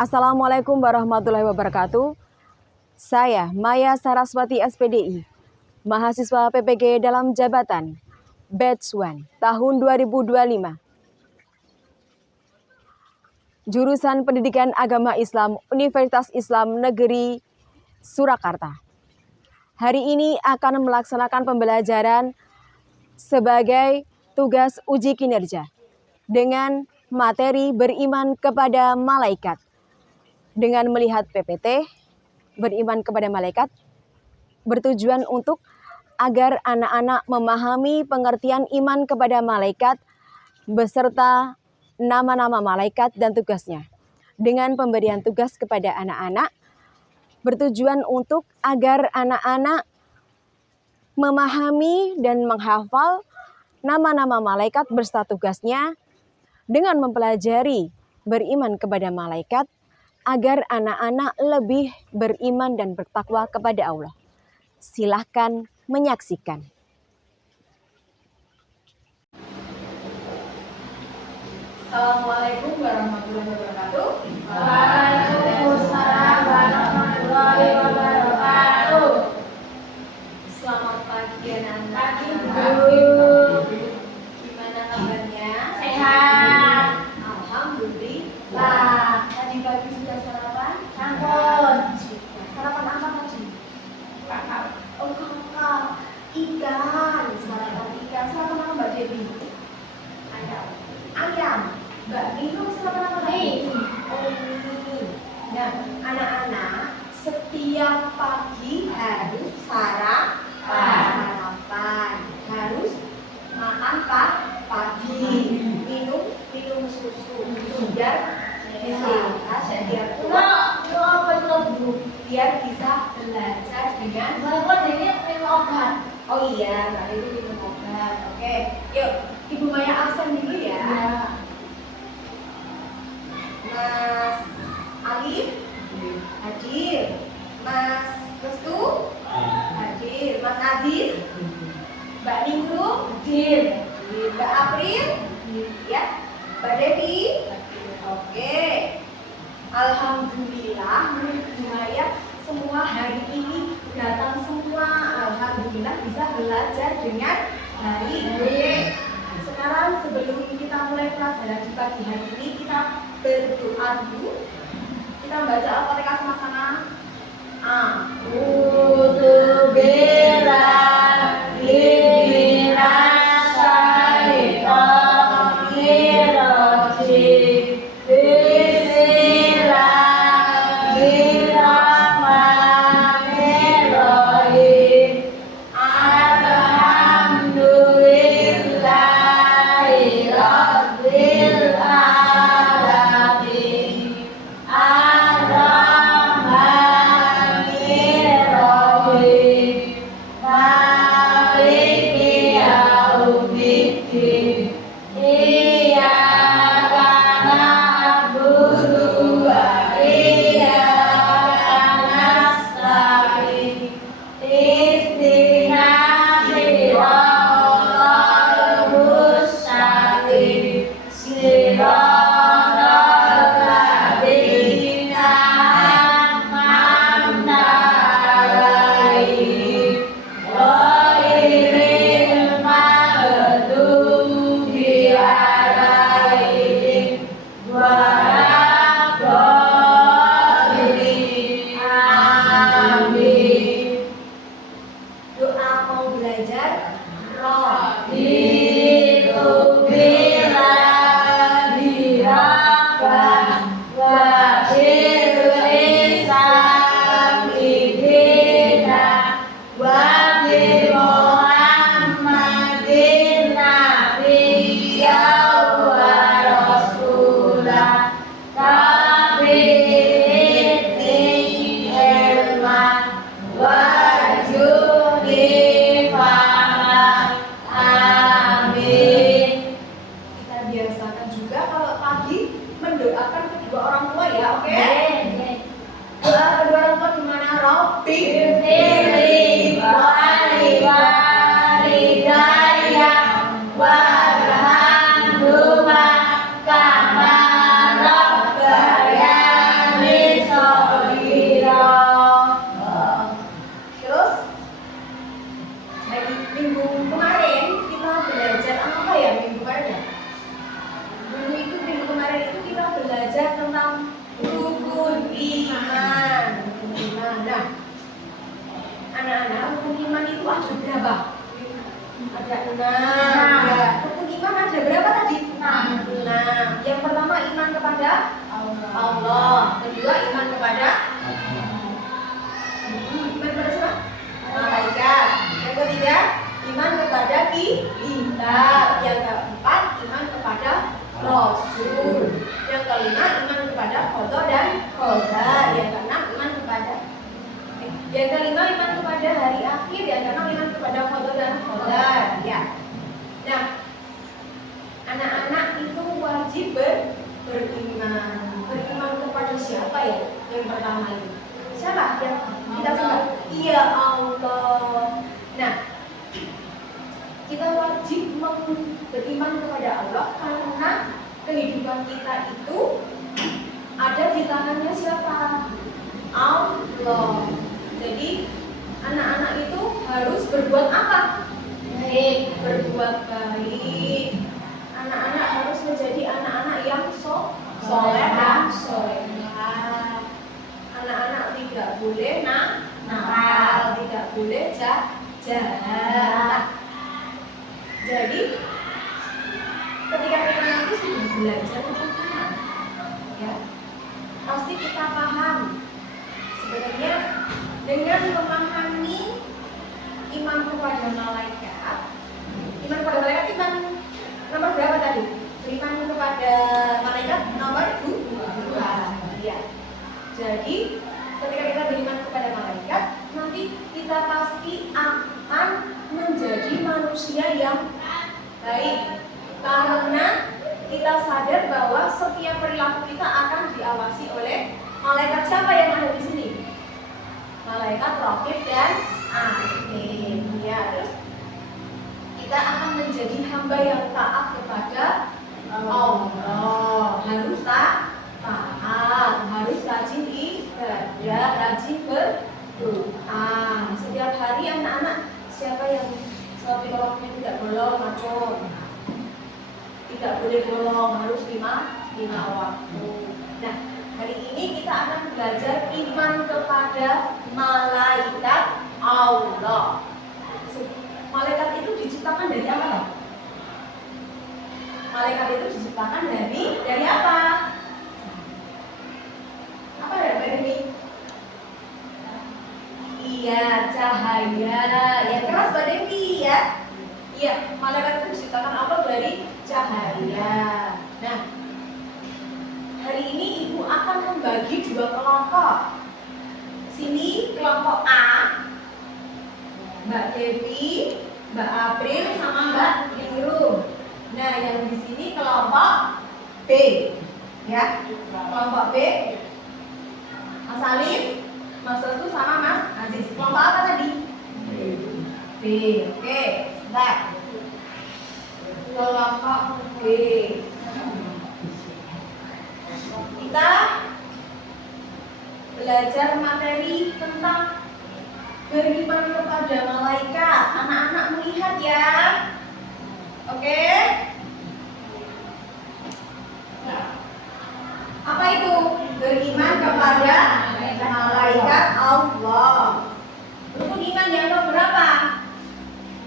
Assalamualaikum warahmatullahi wabarakatuh. Saya Maya Saraswati SPDI, mahasiswa PPG dalam jabatan Batch 1 tahun 2025. Jurusan Pendidikan Agama Islam Universitas Islam Negeri Surakarta. Hari ini akan melaksanakan pembelajaran sebagai tugas uji kinerja dengan materi beriman kepada malaikat. Dengan melihat PPT, beriman kepada malaikat, bertujuan untuk agar anak-anak memahami pengertian iman kepada malaikat beserta nama-nama malaikat dan tugasnya. Dengan pemberian tugas kepada anak-anak, bertujuan untuk agar anak-anak memahami dan menghafal nama-nama malaikat beserta tugasnya dengan mempelajari beriman kepada malaikat, agar anak-anak lebih beriman dan bertakwa kepada Allah. Silahkan menyaksikan. Assalamualaikum warahmatullahi wabarakatuh. Waalaikumsalam warahmatullahi wabarakatuh. Selamat pagi anak-anak. Pagi, Bu. Gimana kabarnya? Sehat. Alhamdulillah. Tadi pagi sudah sarapan? Sampun. Sarapan apa tadi? Kakak. Oh, kakak. Ikan. Sarapan ikan. Sarapan apa Mbak Dewi? Ayam. Mbak Nino sarapan apa tadi? Oh, mie. Nah, anak-anak setiap pagi harus sarapan. Harus makan pagi. Minum susu. Biar sehat, biar kuat. Biar bisa belajar dengan obat. Oh iya, Mbak itu minum obat. Oke, yuk Ibu Maya absen dulu ya. Mas Alif hadir, Mas Restu hadir, Mas Aziz, Mbak Ningrum hadir, Mbak April ya, Mbak Devi. Oke, alhamdulillah menurut Ibu Maya semua hari ini datang semua. Alhamdulillah bisa belajar dengan baik. Sekarang sebelum kita mulai pelajaran di pagi hari ini, kita berdoa dulu. Kita baca Al-Fatihah sama-sama. A'udzu billahi minas syaitonir rajim. Bismillahirrahmanirrahim. Alhamdulillahi rabbil alamin. Ar-Rahmanir Rahim. Rasul. Yang kelima iman kepada qada dan qadar. Yang keenam iman kepada yang kelima iman kepada hari akhir. Yang keenam iman kepada qada dan qadar. Ya. Nah, anak-anak itu wajib beriman. Beriman kepada siapa ya? Yang pertama ini. Siapa yang kita sembah? Iya, Allah. Nah, kita wajib beriman kepada Allah karena kehidupan kita itu ada di tangannya siapa? Allah. Jadi anak-anak itu harus berbuat apa? Baik, berbuat baik. Anak-anak harus menjadi anak-anak yang soleh dan solehah. Anak-anak tidak boleh nakal, tidak boleh jahat. Jadi ketika kita nanti sudah belajar tentang Tuhan, ya, pasti kita paham sebenarnya dengan memahami iman kepada malaikat. Iman kepada malaikat iman nomor berapa tadi? Iman kepada malaikat nomor 2. Ya. Jadi ketika kita beriman kepada malaikat, nanti kita pasti akan menjadi manusia yang baik. Karena kita sadar bahwa setiap perilaku kita akan diawasi oleh malaikat. Siapa yang ada di sini? Malaikat Raqib dan Atid. Ya, terus kita akan menjadi hamba yang taat kepada Allah. Harus taat, harus rajin ibadah, rajin berdoa. Setiap hari anak-anak, siapa yang sholat lima waktu tidak bolong, macam tidak boleh bolong, harus lima waktu. Nah, hari ini kita akan belajar iman kepada malaikat Allah. Malaikat itu diciptakan dari apa? Malaikat itu diciptakan dari apa? Apa dari ini? Iya, cahaya. Ya keras Mbak Devi ya. Iya, malaikat itu diciptakan Allah dari cahaya. Nah, hari ini Ibu akan membagi 2 kelompok. Sini kelompok A, Mbak Devi, Mbak April, sama Mbak Nurul. Nah, yang di sini kelompok B, ya, kelompok B, Mas Alif, Mas Restu, sama Mas Aziz. Kelompok apa tadi? B. Oke, sebentar. Kelompok B. Kita belajar materi tentang beriman kepada malaikat. Anak-anak melihat ya. Oke? Apa itu? Beriman kepada malaikat Allah. Rukun iman yang berapa?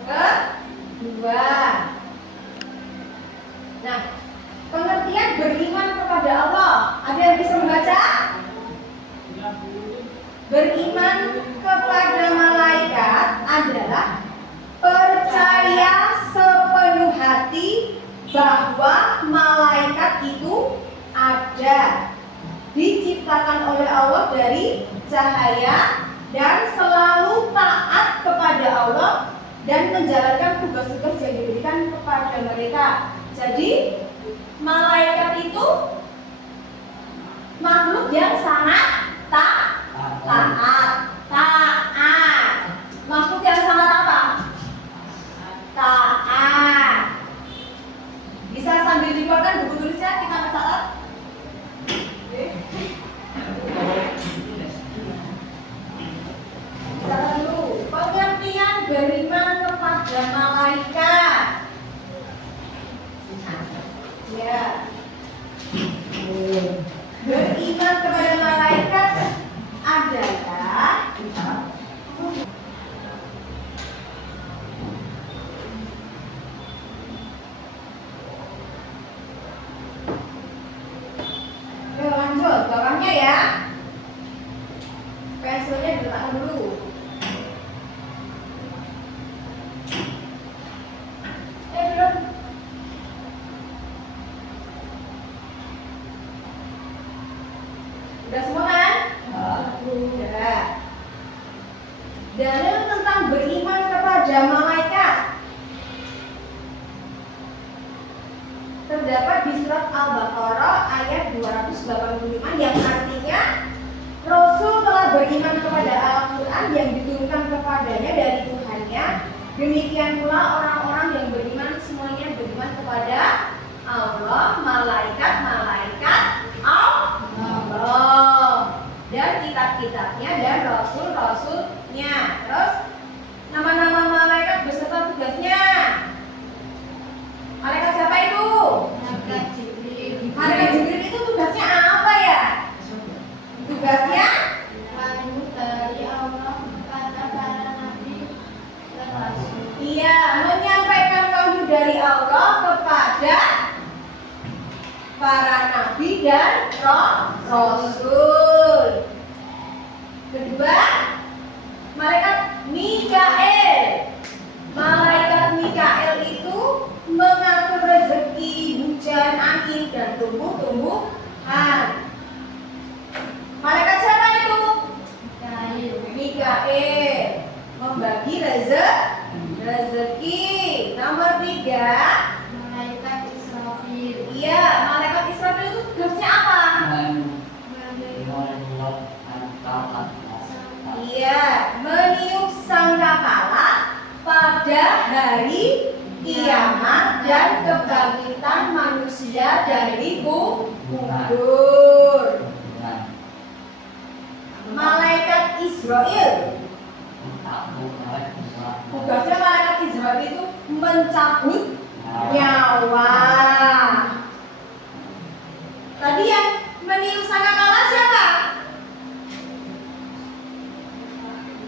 Kedua. Nah, pengertian beriman kepada Allah, ada yang bisa membaca? Beriman kepada malaikat adalah percaya sepenuh hati bahwa malaikat itu ada, diciptakan oleh Allah dari cahaya dan selalu taat kepada Allah dan menjalankan tugas-tugas yang diberikan kepada mereka. Jadi malaikat itu makhluk yang sangat taat. Makhluk yang sangat apa? Taat. Bisa sambil dikeluarkan buku tulisnya, kita mencatat. Catat dulu. Pengertian beriman kepada malaikat. Ya. Beriman kepada malaikat adalah terdapat di surat Al-Baqarah ayat 285 yang artinya Rasul telah beriman kepada Al-Quran yang diturunkan kepadanya dari Tuhannya. Demikian pula orang-orang yang beriman semuanya beriman kepada Allah, malaikat Allah, dan kitab-kitabnya dan rasul-rasulnya. Terus nama-nama malaikat beserta tugasnya. Malaikat siapa itu? Malaikat Jibril. Malaikat Jibril itu tugasnya apa ya? Tugasnya Wahyu dari Allah kepada para nabi dan rasul. iya, menyampaikan wahyu dari Allah kepada para nabi dan rasul. Kedua, malaikat Mikael. Malaikat Mikael itu mengatur rezeki, hujan, angin, dan tumbuh-tumbuhan. Malaikat siapa itu? Mikael membagi rezeki. Nomor 3, Malaikat Israfil. iya, malaikat Israfil itu tugasnya apa? Iya, meniup sangkakala pada hari kiamat dan kebangkitan manusia dari kubur. Malaikat Israel, tugasnya malaikat Israel itu mencabut nyawa. Tadi yang meniup sangkakala siapa?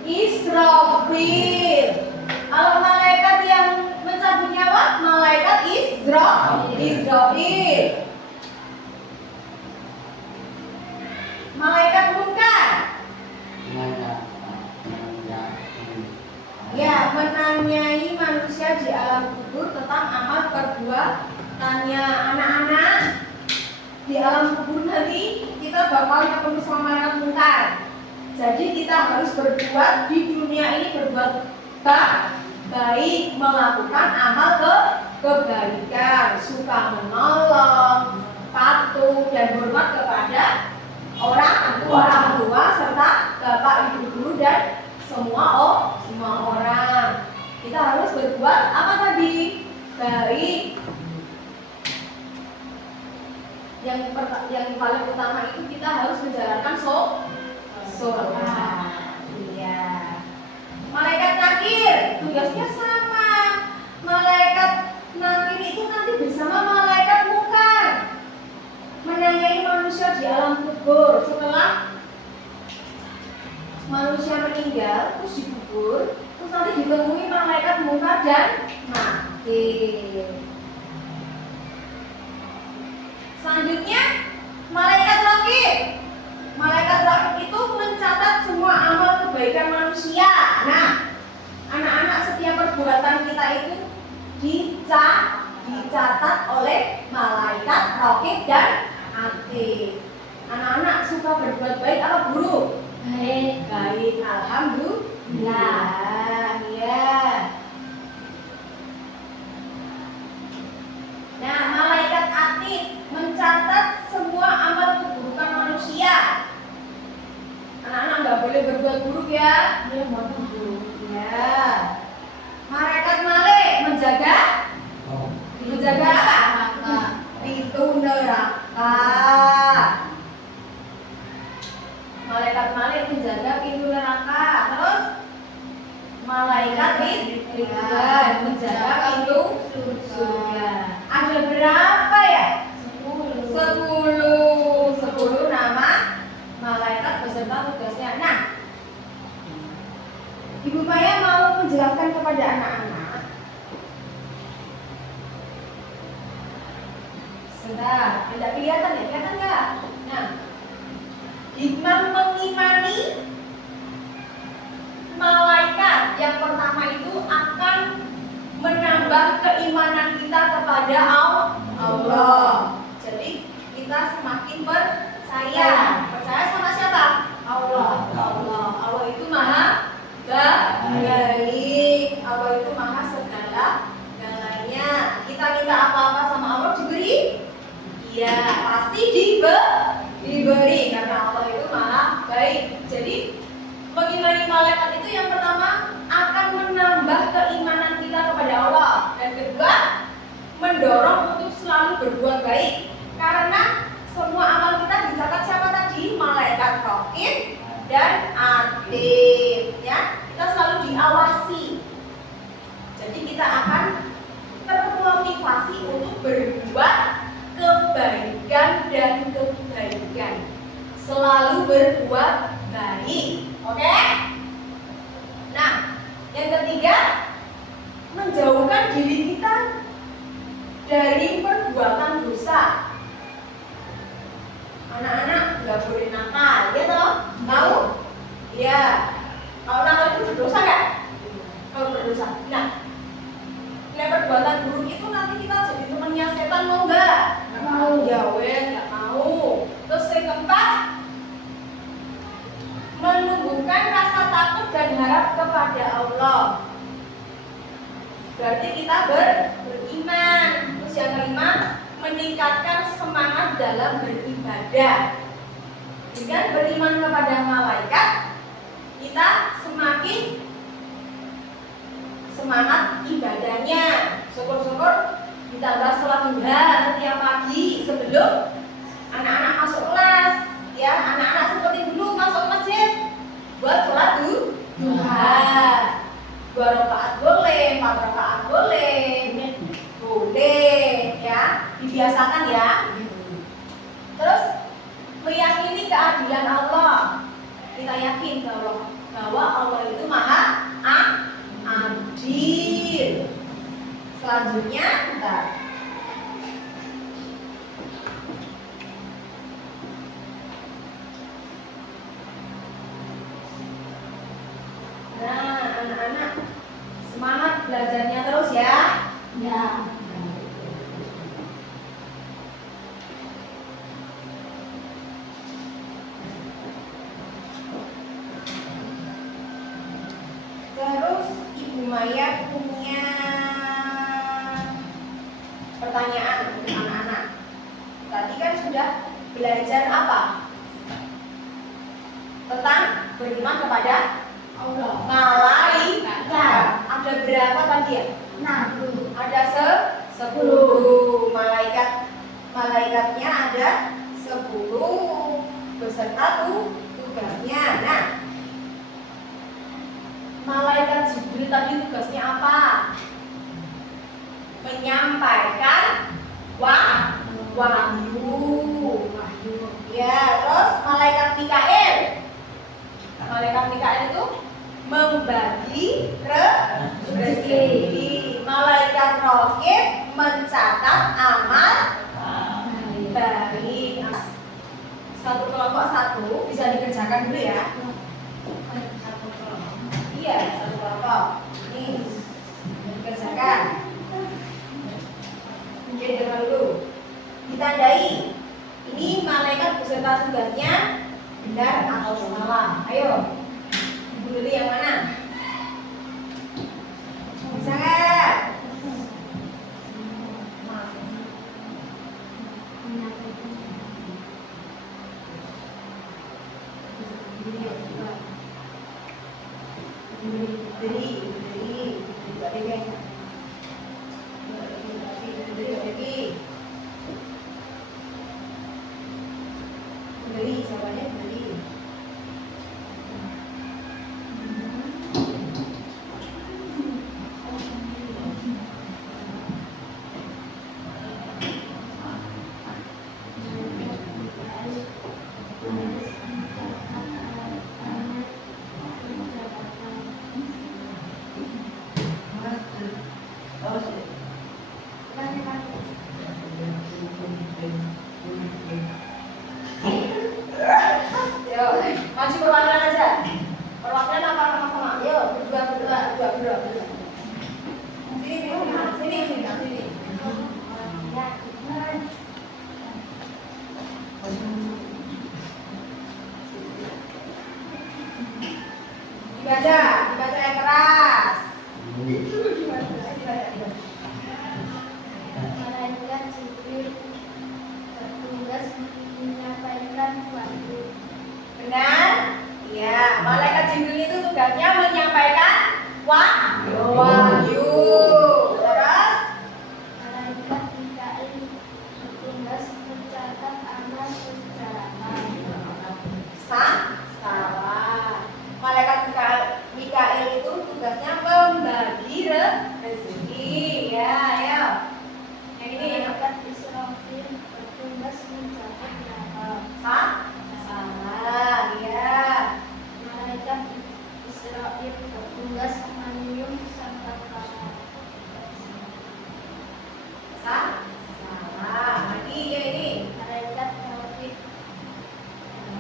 Israfil. Kalau malaikat yang mencabut nyawa, malaikat Israfil. Malaikat munkar, ya, menanyai manusia di alam kubur tentang amal perbuatannya. Anak-anak, di alam kubur nanti kita bakal ketemu sama malaikat munkar. Jadi kita harus berbuat di dunia ini, berbuat baik, melakukan amal kebaikan, suka menolong, patuh, dan hormat kepada orang tua serta bapak, ibu, guru, dan semua orang. Kita harus berbuat apa tadi? Baik. Yang paling utama itu kita harus menjalankan sholat. Iya. Malaikat nakir tugasnya sama. Malaikat nakir itu nanti bersama malaikat munkar menanyai manusia di alam kubur. Setelah manusia meninggal terus dikubur, terus nanti ditemui malaikat munkar dan nakir. Selanjutnya malaikat raqib. Malaikat raqib itu mencatat semua amal kebaikan manusia. Nah, anak-anak, setiap perbuatan kita itu dicatat oleh malaikat raqib dan atid. Anak-anak suka berbuat baik apa buruk? Baik, alhamdulillah. Ya. Nah, malaikat atid mencatat semua amal keburukan manusia. Anak-anak nggak boleh berbuat buruk ya. Dia mau buruk. Ya. Malaikat malik menjaga apa? Pintu neraka. Malaikat malik menjaga pintu neraka. Terus malaikat ridwan menjaga pintu surga. Ada berapa ya? 10 nama malaikat beserta tugasnya. Nah, Ibu Maya mau menjelaskan kepada anak-anak. Sebentar, tidak kelihatan ya? Kelihatan nggak? Nah, hikmah mengimani malaikat yang pertama itu akan menambah keimanan kita kepada Allah. Jadi kita semakin percaya sama siapa? Allah. Allah itu maha baik. Allah itu maha segala-galanya. Kita minta apa-apa sama Allah diberi Ya, pasti diberi karena Allah itu maha baik. Jadi mengimani malaikat itu yang pertama akan menambah keimanan kita kepada Allah, dan kedua mendorong untuk selalu berbuat baik karena semua amal kita dicatat siapa tadi? Malaikat raqib dan atid, ya. Kita selalu diawasi. Jadi kita akan termotivasi untuk berbuat kebaikan dan kebaikan. Selalu berbuat baik. Oke? Nah, yang ketiga, menjauhkan diri kita dari perbuatan dosa. Anak-anak nggak boleh nakal, ya toh? Tahu? Iya. Kalau nakal itu berdosa nggak? Kalau berdosa. Nah, perbuatan buruk itu nanti kita jadi temannya setan, mau nggak? Mau. Ya wes, nggak mau. Terus yang keempat, menumbuhkan rasa takut dan harap kepada Allah. Berarti kita beriman. Terus yang kelima, meningkatkan semangat dalam beribadah. Dengan beriman kepada malaikat, kita semakin semangat ibadahnya. Syukur-syukur ditambah sholat duha setiap pagi sebelum anak-anak masuk kelas. Ya, anak-anak seperti dulu masuk masjid buat sholat duha. 2 rakaat boleh, 4 rakaat boleh, ya, dibiasakan ya. Terus meyakini keadilan Allah. Kita yakin bahwa Allah itu maha adil. Selanjutnya kita anak-anak semangat belajarnya terus ya. Ya. Terus Ibu Maya punya pertanyaan untuk anak-anak. Tadi kan sudah belajar apa? Tentang beriman kepada Allah. malaikat. Ada berapa tadi ya? 6. Ada 10 malaikat. Malaikatnya ada 10 beserta tugasnya. Nah, malaikat Jibril tadi tugasnya apa? Menyampaikan wahyu. Ya, terus malaikat Mikail. Malaikat Mikail itu membagi rezeki. Malaikat Raqib mencatat amal baik. Satu kelompok satu bisa dikerjakan dulu ya. Iya, satu kelompok. Ini dikerjakan. Jadi dengar dulu. Ditandai. Ini malaikat beserta tugasnya benar atau salah. Ayo. Ibu dulu yang mana? Bisa nggak? Jawabannya beli. Maju perwakilan aja. Perwakilan apa sama-sama? Yuk, berdua. Sini. Dibaca yang keras. Malaikat Jibril bertugas mencatat amal perjalanan. Salah. Malaikat Mikail itu tugasnya membagi rezeki. Ya, ayo. Yang ini Malaikat Israfil bertugas mencatat nyawa. salah. Ya. Malaikat Israfil bertugas meniup sangkakala. Salah. Lagi ya ini. Malaikat Tauhid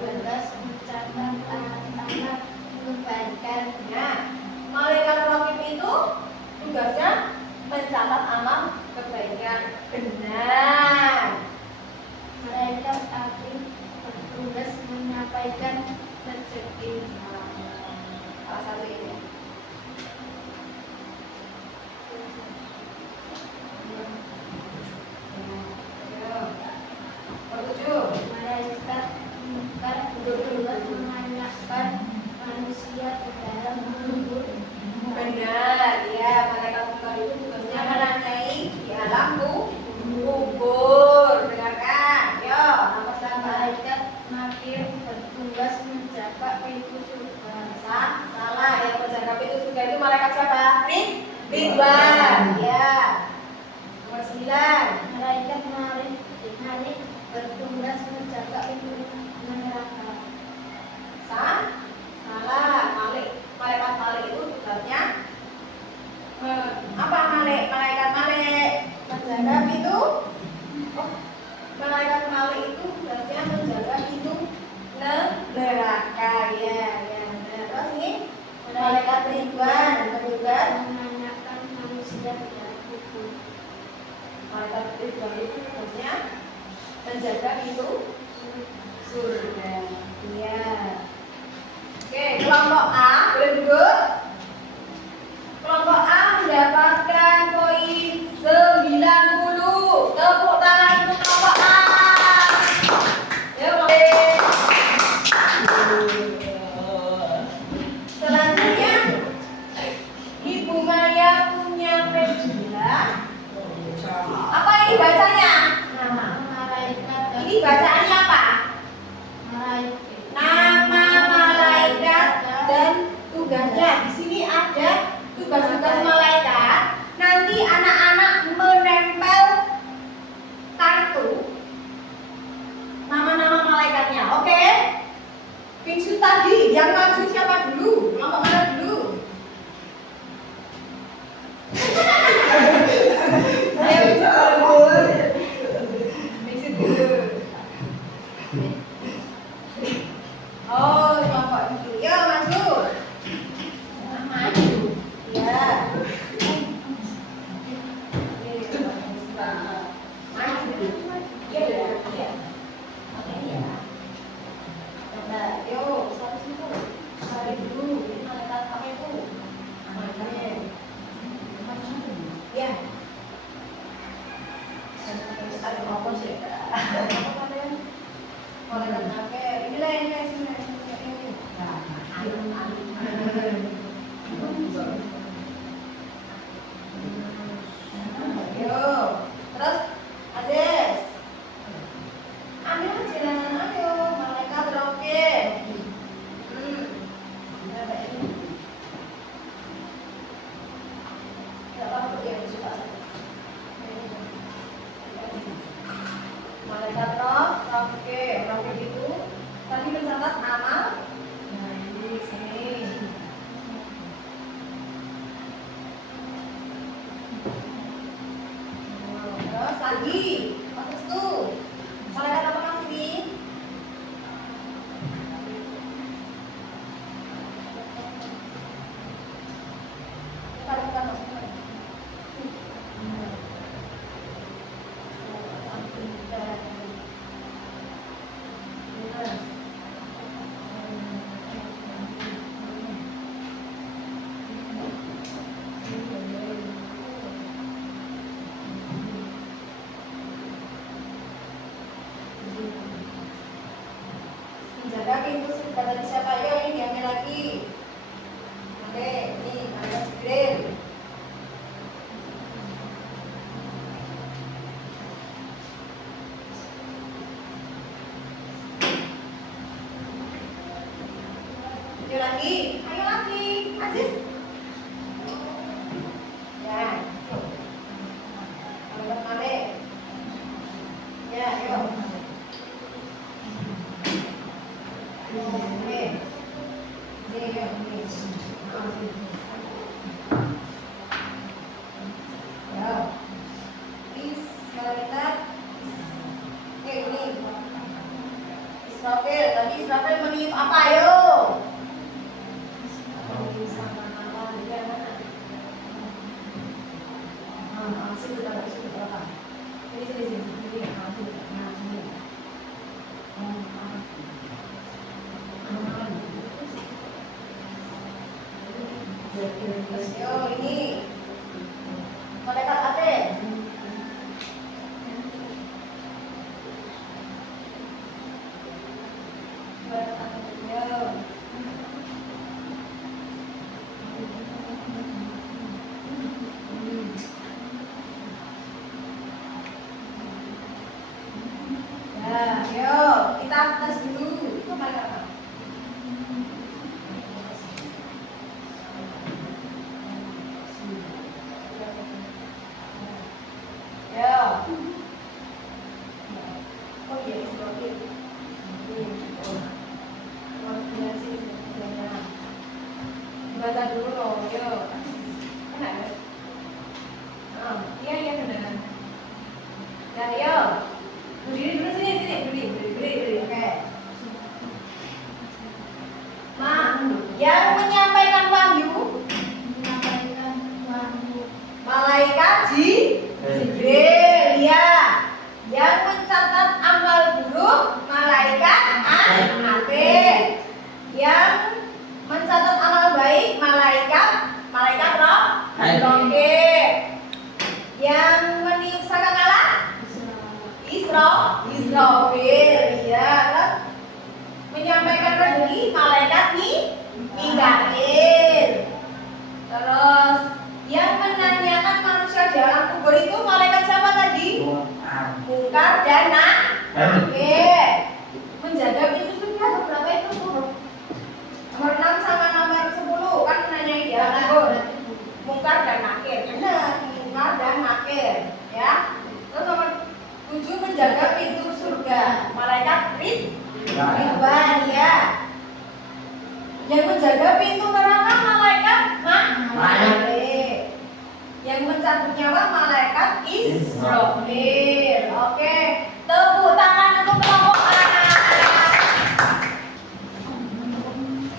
bertugas mencatat anak-anak kebaikan. Ya. Malaikat Raqib itu tugasnya mencatat amal kebaikan. Benar. Malaikat Akhir bertugas menyampaikan rezeki. Salah satu ini. Ketujuh. Malaikat Munkar bertugas menanyakan manusia ke dalam kubur. Benar, ya. Malaikat Munkar itu tugasnya menanyai di alam kubur. Dengarkan. Yo, nomor 8. Malaikat Nakir bertugas menjaga pintu surga. Salah, yang menjaga pintu surga itu malaikat siapa? Ridwan. Ya. Nomor 9. Malaikat Malik bertugas menjaga pintu neraka. Salah. Malaikat Malik itu tugasnya apa? Malaikat Malik menjaga pintu. Oh, malaikat Malik itu tugasnya menjaga pintu neraka. Ya. Terus ini malaikat Ridwan bertugas Menanyakan manusia ke dalam kubur. malaikat Ridwan itu tugasnya menjaga pintu surga. Iya. Oke, kelompok A boleh duduk. Kelompok A mendapatkan poin 90. Tepuk tangan untuk kelompok A. Ya, boleh. Selanjutnya, Ibu Maya punya media. Apa ini bacanya? Malaikat Ini bacaannya apa? Nama malaikat dan tugasnya. Di sini ada tugas-tugas malaikat. Nanti anak-anak menempel kartu nama-nama malaikatnya. Oke? Bingsu tadi yang maju siapa dulu? Kelompok mana dulu? Ayo, Bingsu dulu. Oh, kelompok dulu. Ya, maju. Maju. Ya. Maju. Iya, ya. Iya. Oke, ya. Coba, yuk, satu situ. Cari dulu. Ini malaikat apa itu? Malaikatnya. Ya. Ada apa sih? Apa kalian? Malaikat apa? Inilah ini. Ayo, terus Ades. Ambil aja, ayo, malaikat roket. Ada ini. Tidak apa-apa ya, suka saja. Malaikat roket itu tadi mencatat amal. Nah, ini sini. Terus lagi, terus tuh, malaikat apa mas ini? Bukan maksudnya. Menjaga pintu surga tadi siapa? Ayo ini diambil lagi. Oke, ini ada Jibril. Ayo lagi. Aziz. Ya. Kalau balik. Ya, ayo. Oke. Ini yuk, ini. Ya. Please, malaikat. Oke, ini. Israfil, tadi Israfil meniup apa? Ayo. Yo, ini malaikat ate. Ya, yuk kita tes dulu. Itu malaikat. Ya. Oh iya, Israfil. Baca dulu loh, yuk. Benar? Oh, iya benar. Ya, yuk. Berdiri dulu sini, berdiri. Oke. Ma, yang menyampaikan wahyu malaikat Jibril, ya. Yang mencatat amal buruk malaikat Atil. Yang mencatat amal baik malaikat Rokib. Yang meniup sangkakala Israfil, ya. Terus menyampaikan rezeki malaikat Mikail. Terus yang menanyakan manusia di alam kubur itu malaikat siapa tadi? Mungkar dan Nakir. Menjaga pintu surga berapa itu? Nomor 6 sama nomor 10 kan menanyai di alam kubur. Mungkar dan Nakir. Benar, Mungkar dan Nakir, ya. Terus nomor 7 menjaga pintu surga malaikat Ridwan, ya. Yang menjaga pintu neraka malaikat Malik. Yang mencabut nyawa malaikat Israfil. Oke, tepuk tangan untuk kelompok A.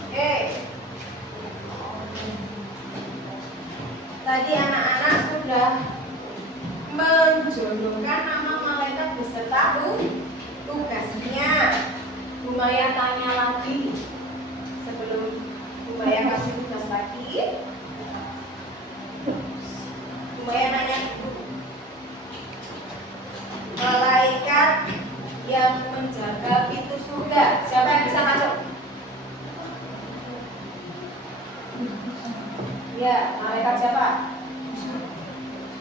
Oke. Tadi anak-anak sudah menjodohkan nama malaikat beserta tugasnya. Bu Maya tanya lagi sebelum Bu Maya kasih tugas lagi. Bu Maya nanya, malaikat yang menjaga pintu surga siapa yang bisa masuk? Ya, malaikat siapa?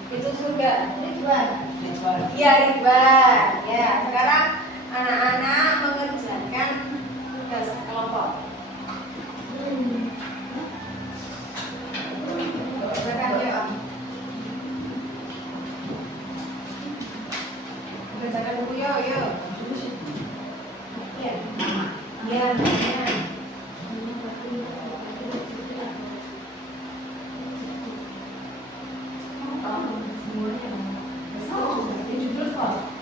Pintu surga Ridwan. Iya, Ridwan. Ya, sekarang anak-anak mengerjakan tugas kelompok. Kerjakan ya. Kerjakan dulu yuk. Iya. Iya.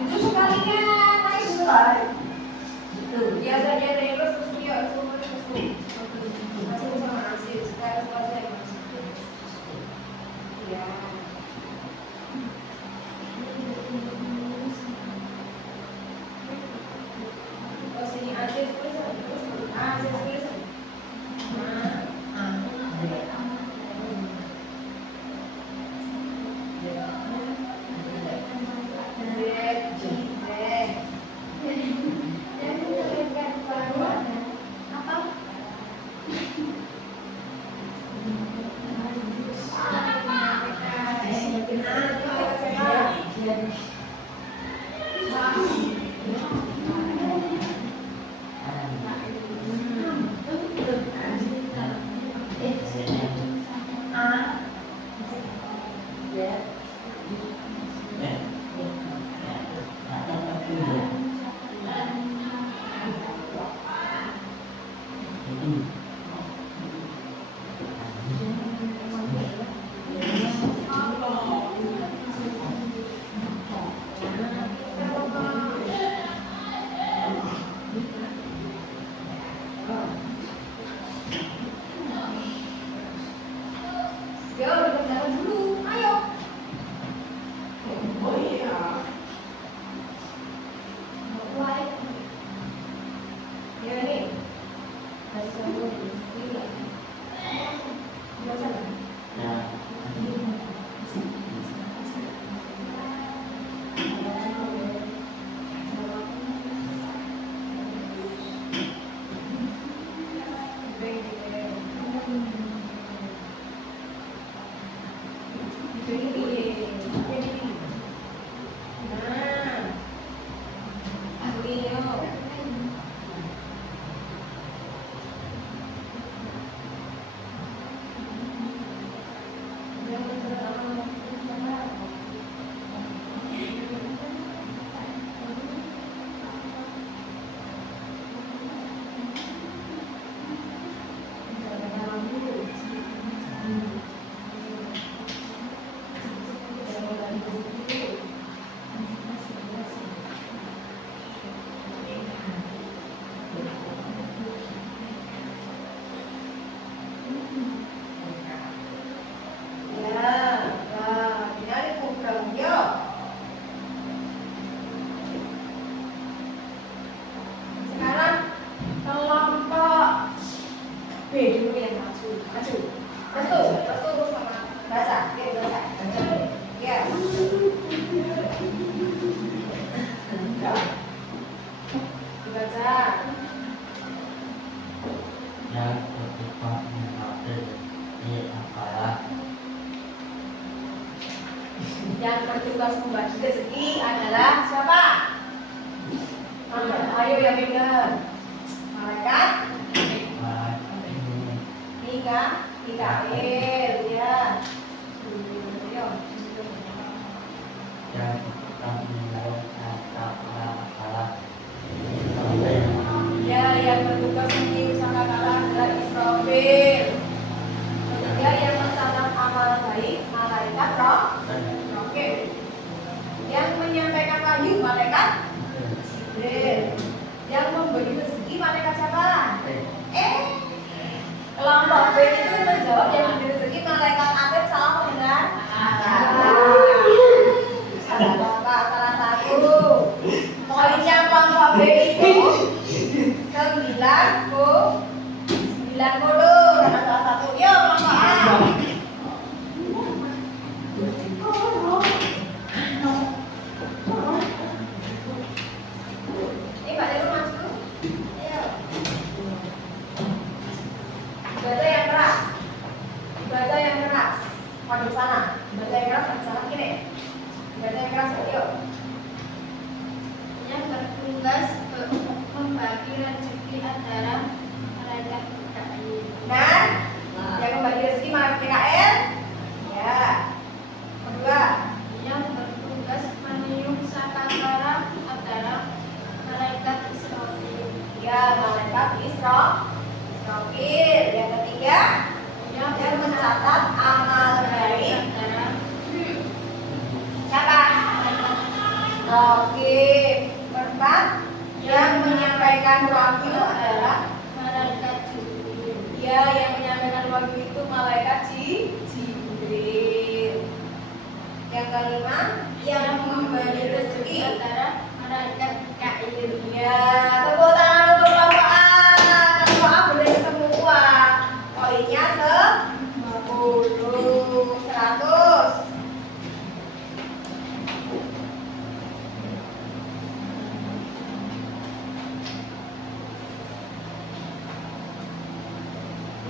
Itu sekalian naik dulu lah. Itu dia terus dia semua terus. Masih sama nasi sekarang selesai masih. Ya. Oh sini Aziz tulis. Aziz tulis. A. Ya. Yo, dikerjakan dulu. Ayo. Oh iya. Mulai. Ya ini. Masih sambung ini lagi. Enggak salah. B dulu yang maju, maju, terus sama baca, ya baca, ya. Dibaca. Yang berdebat mengambil di antara Yang bertugas membagi rezeki adalah siapa? Ayo yang benar. Malaikat. Mikael, ya. Ayo. yang berdebat menilai antara Ya, yang bertugas mengirim sangkakala adalah Israfil. Ketiga, yang mencatat amal baik, malaikat roh. Oke. Yang menyampaikan wahyu, malaikat Jibril. Yang memberi rezeki, malaikat siapa? Kelompok B itu menjawab yang memberi rezeki, malaikat Atid. Salah apa benar? Salah satu. Poinnya kelompok B itu 90 karena salah satu. Yuk kelompok A. Ini Mbak Dewi maju. Baca yang keras. Baca yang keras. Pada sana. Baca yang keras pada sana kiri. Baca yang keras yuk. Yang bertugas membagi rezeki antara malaikat PKL. Dan yang membagi rezeki malaikat PKL. Ya. Kedua. Yang bertugas meniup sangkakala antara malaikat Israfil. Ya, malaikat Israfil. Yang ketiga, yang mencatat amal baik antara siapa? Oke. Keempat, yang menyampaikan wahyu adalah malaikat Jibril. ya, yang menyampaikan wahyu itu malaikat Jibril. Yang kelima, yang memberi rezeki Antara malaikat PKL. ya. Tepuk tangan untuk kelompok A. Kelompok A boleh semua. Poinnya 100.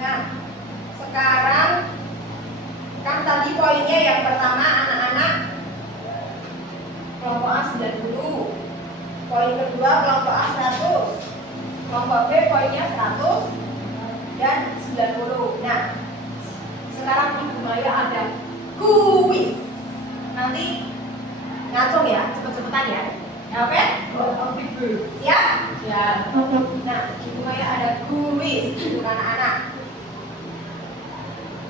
Nah, sekarang kan tadi poinnya yang pertama anak-anak kelompok A 90. Poin kedua kelompok A 100. Kelompok B poinnya 100 dan 90. Nah, Sekarang Ibu Maya ada kuis. Nanti ngacung ya, cepet-cepetan ya. Oke? Ya? Ya. Nah, Ibu Maya ada kuis untuk anak-anak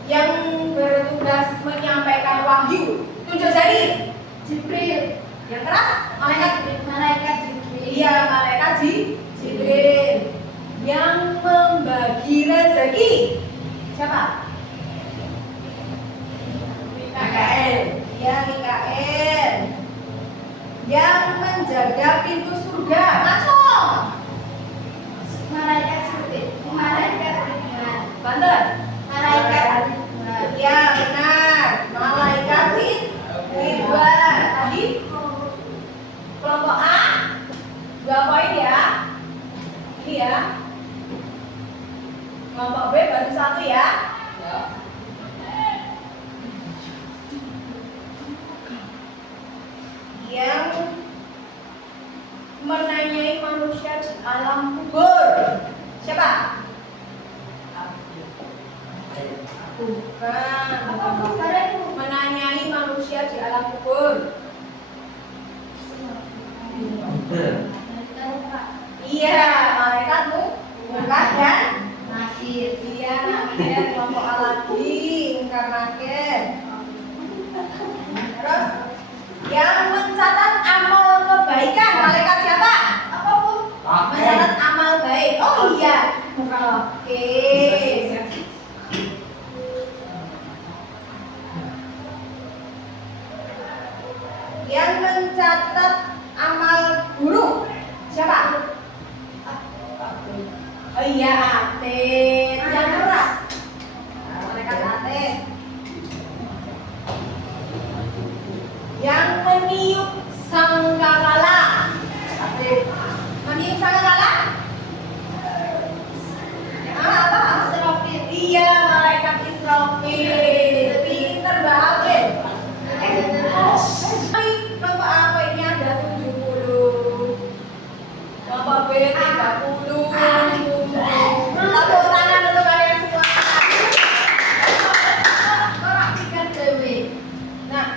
yang bertugas menyampaikan wahyu. Tunjuk jari. Jibril. Yang keras? Malaikat Jibril. Iya, malaikat Jibril. Yang membagi rezeki siapa? Mikael. Iya, Mikael. Yang menjaga pintu surga, ngacung. Malaikat Jibril. Malaikat Ridwan. Banten. Malaikat Ridwan. Iya, benar. Malaikat Ridwan. Tadi kelompok A 2 poin ya. Ini ya. Kelompok B baru 1 ya. Yang menanyai manusia di alam kubur siapa? Bukan. Menanyai manusia di alam kubur. Iya, malaikat Munkar dan Nakir. iya, Nakir. Kelompok A lagi, Munkar Nakir. Terus yang mencatat amal kebaikan, malaikat siapa? Apa Bu? Mencatat amal baik. Oh iya. Oke. Yang mencatat amal buruk siapa? Oh iya, Aten. Yang keras. Nah, malaikat Aten. Yang meniup sangkakala. Aten. Meniup sangkakala? Apa? Israfil. Iya, malaikat Israfil. Pinter Mbak Aten. Kelompok apa ini ada 70, kelompok B 30. Tepuk tangan untuk kalian semua. Perhatikan dewe. Nah,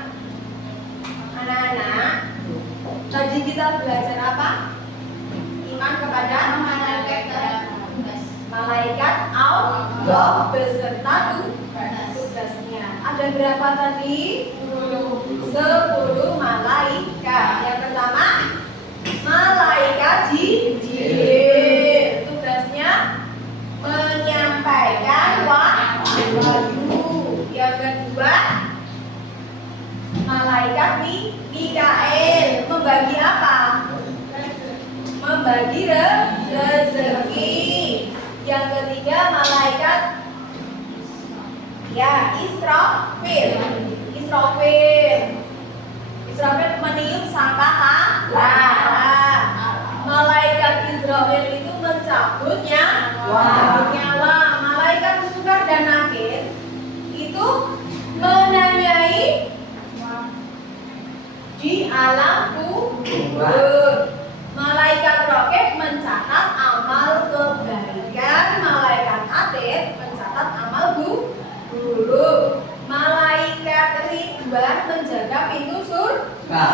anak-anak, tadi kita belajar apa? Iman kepada malaikat Allah beserta tugasnya. Ada berapa tadi? 10 malaikat. Yang pertama, malaikat Jibril. Tugasnya menyampaikan wahyu. Yang kedua, malaikat Mikael. Membagi apa? Membagi rezeki. Yang ketiga, malaikat ya Israfil. Israfil meniup sangkakala. Malaikat Israfil itu mencabut nyawa. Malaikat Munkar dan Nakir itu menanyai di alam kubur. Malaikat Rokib mencatat amal kebaikan. Malaikat Atin mencatat amal buruk. Malaikat Ridwan menjaga pintu surga.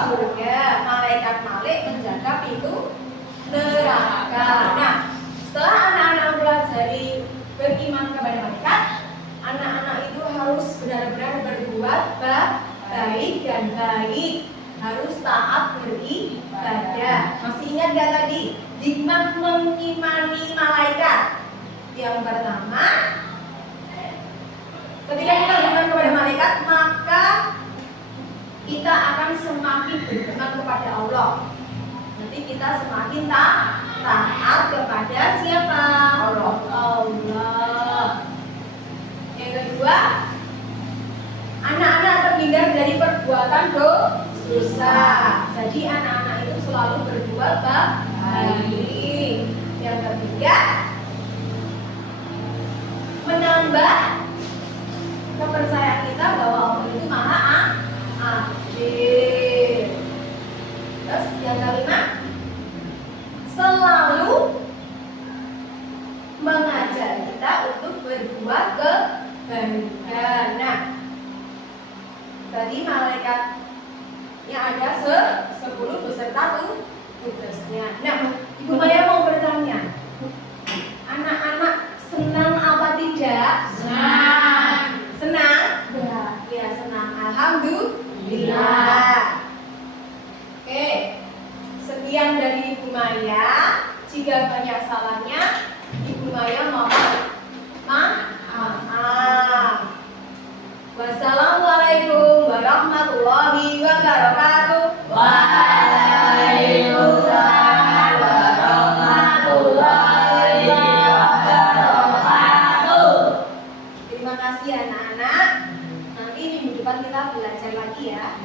Malaikat Malik menjaga pintu neraka. Nah, setelah anak-anak mempelajari beriman kepada malaikat, anak-anak itu harus benar-benar berbuat baik dan baik. Harus taat beribadah. Masih ingat gak tadi? Hikmah mengimani malaikat. Yang pertama, ketika kita beriman kepada malaikat, maka kita akan semakin berkenan kepada Allah. Nanti kita semakin taat kepada siapa? Allah. Yang kedua, anak-anak terhindar dari perbuatan dosa. Jadi anak-anak itu selalu berbuat baik. Yang ketiga, menambah kepercayaan kita bahwa Allah itu maha adil. Terus yang kelima, selalu mengajak kita untuk berbuat kebaikan. malaikatnya ada 10 beserta tugasnya. Nah, Ibu Maya mau bertanya, anak-anak senang apa tidak? Senang. Senang? Ya, senang. Alhamdulillah. Oke, sekian dari Ibu Maya. Jika banyak salahnya, Ibu Maya mohon maaf. Wassalamualaikum warahmatullahi wabarakatuh. Waalaikumsalam warahmatullahi wabarakatuh. Terima kasih anak-anak. Nanti minggu depan kita belajar lagi ya.